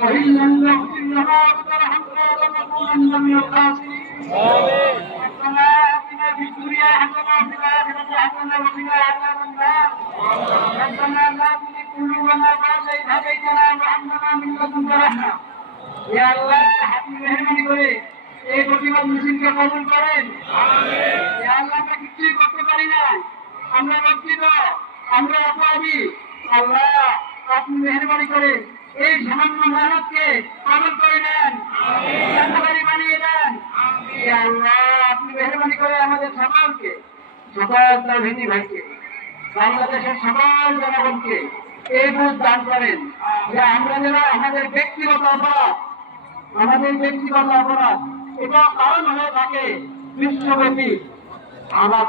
وإن لم يغفر لنا وترحمنا لنكونن من الخاسرين. ربنا آتنا في الدنيا حسنة وفي الآخرة حسنة وقنا عذاب النار. ربنا لا تزغ قلوبنا بعد إذ هديتنا وهب لنا من لدنك رحمة. يا الله আপনি মেহেরবানি করে এই প্রতিবাদ মিছিলকে কবুল করেন। আমিন। ইয়া আল্লাহ আমরা কিছুই করতে পারি না, আমরা লজ্জিত, আমরা অপরাধী। আল্লাহ আপনি মেহেরবানি করে এই সামান্য মেহনতকে কবুল করে নেন, জান্নাতি বানিয়ে দেন। ইয়া আল্লাহ আপনি মেহেরবানি করে আমাদের সকলকে, সকল তাওহীদি ভাইকে, বাংলাদেশের সকল জনগণকে এই বুঝ দান করেন যে আমরা যেন আমাদের ব্যক্তিগত অপরাধ এটা কারণ হয়ে থাকে বিশ্বব্যাপী আমার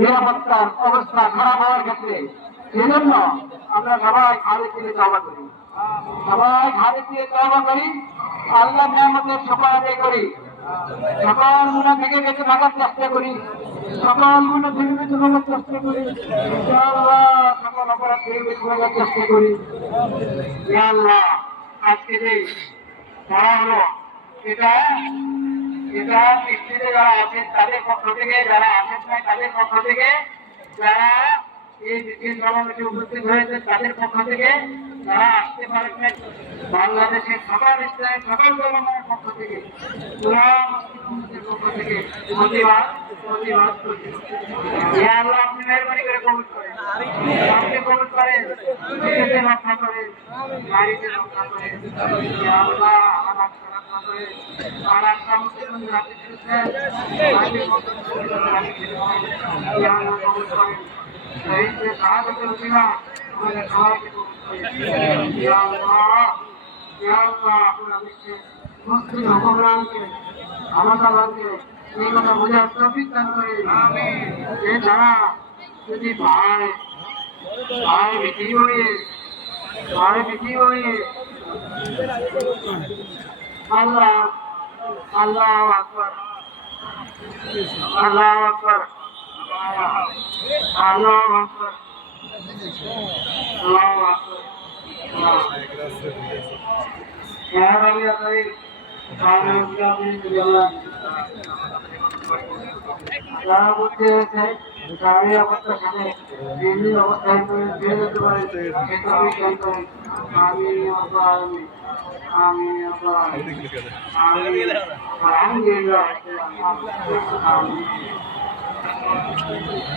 নিরাপত্তার অবস্থা খারাপ হওয়ার ক্ষেত্রে। সেজন্য আমরা সবাই ঘাড়ে দিয়ে তওবা করি, আল্লাহ নিয়ামতের শুকর আদায় করি, সকল গুনাহ থেকে বেঁচে থাকার চেষ্টা করি, সকল গুনাহ থেকে বেঁচে থাকার চেষ্টা করি, ইনশাআল্লাহ সকল অপরাধ থেকে বেঁচে থাকার চেষ্টা করি। ইয়া আল্লাহ আজকে যে পড়া হলো এটা পৃথিবীতে যারা আছেন তাদের পক্ষ থেকে, যারা আসেন নাই তাদের পক্ষ থেকে, যারা এই বিশেষ সমাবেশে উপস্থিত হয়েছে তাদের পক্ষ থেকে, যারা আসতে পারেন নাই বাংলাদেশের সকল ইসলামের সকল জনগণের পক্ষ থেকে, পক্ষ থেকে প্রতিবাদ করছি। ইয়া আল্লাহ আপনি মেহরবানি করে কবুল করেন, আপনি কবুল করেন, দেশকে রক্ষা করেন, নারীকে রক্ষা করেন। ইয়া আল্লাহ আমার রক্ষা করেন, আর মুসলিম রাখতে চান আগে মতো ইয়া আল্লাহ কবুল করেন। শহীদদের শাহাদাতের উসিলা আমাদের সবাইকে কবুল করেন। ইয়া আল্লাহ পুরা বিশ্বে মুসলিম হুকুমরানকে, আমাকে এই কথা বোঝার তৌফিক দান করেন। এছাড়া যদি ভাই বিক্রি হয়ে আল্লাহ আকবার, আল্লাহ আকবার, আল্লাহ আকবার, আল্লাহ আকবার। যারা বলতে হয়েছে গাড়ি অবস্থার সাথে বিভিন্ন অবস্থায় ফিরে যেতে পারে সেটা আমি আলহামদুলিল্লাহ।